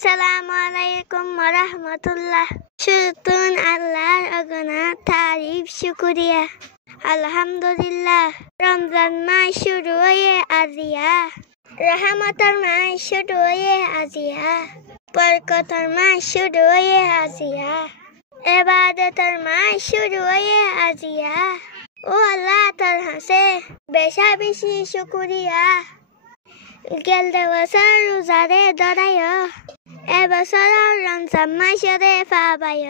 Assalamualaikum warahmatullah. Syukurun Allah agana tarif syukuriya. Alhamdulillah. Ramzan মাস শুরু হয়ে আজিয়া রহমতের মাস শুরু হয়ে আজিয়া বরকতের মাস শুরু হয়ে আজিয়া ইবাদতের মাস শুরু হয়ে আজিয়া ও আল্লাহ তার হাসে বেশা বেশি শুকরিয়া গেলতে বছর রোজারে ধরায় এবছর রমজান মাসে পাবায়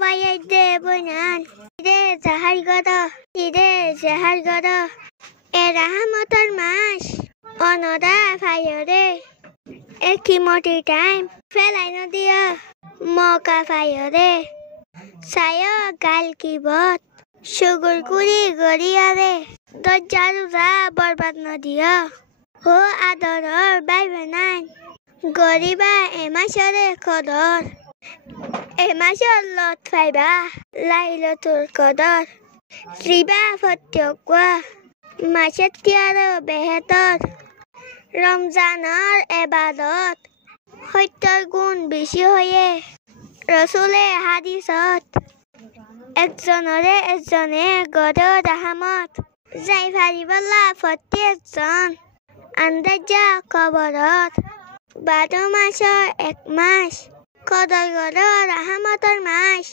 ভাইয়াই দে বনান ইদে জাহার গদ ইদে জাহার গদ এ রহমতের মাস অনদা ফায়রে একিমতি টাইম ফেলাই নদিয়া মকা ফায়রে সায় গাল কিবত সুগুর কুড়ি গড়িয়ারে দরজা রোজা বরবাদ নদিয়া ও আদরর বাইবে নাই গরিবা এমাসরে কদর এমাসর লত ফাইবা লাইলতুল কদর রিবা ফত্যকুয়া মাসের তিয়ার বেহেতর রমজানৰ এবাদত সত্যৰ গুণ বেছি হয়ে ৰসুলে হাদিছত একজনৰে এজনে গদৰ ৰাহমত যাই ফাৰিবলা প্ৰত্যেকজন আন্দাজা কবৰত বাদ মাসৰ এক মাস কদৰ গদৰ ৰাহমতৰ মাস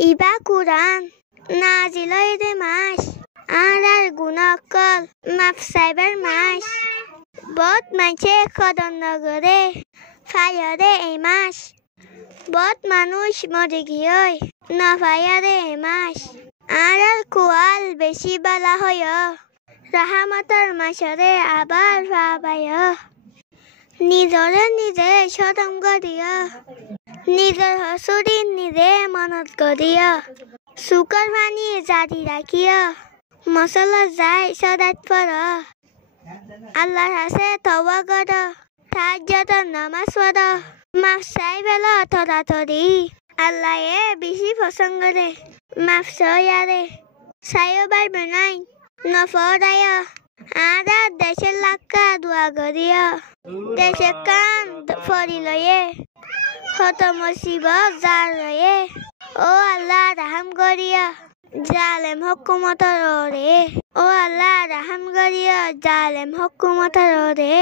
ইবা কুৰাণ নাজিলইৰে মাস আৰাৰ গুণকল মাফ চাইবাৰ মাস বত মাইছে কদম নগরে ফায়ারে এই মাস বত মানুষ মরে গিয়ে না ফায়ারে এই মাস আর কুয়াল বেশি বালা হয় রাহামতার মাসরে আবার ভাবায় নিজরে নিজে সদম করিয়া নিজের হসুরি নিজে মনত করিয়া সুকর পানি জারি রাখিয়া মশলা যায় সদাত পর আল্লাহর হাসে তওবা কর তাহাজ্জুদ নামাজ পড় মাফ চাইবেলা তরাতরি আল্লাহ বেশি পছন্দ করে মাফ চাইয়ারে চাইও পারবে নাই নফরায় আদা দেশের লাক্কা দোয়া করিয়া দেশে কান ফরি লয়ে হত মুসিবত যার লয়ে ও আল্লাহ রাহাম করিয়া জালেম হুকুমতর রে ও আল্লাহ রাহাম করিয়া জালেম হুকুমতর রে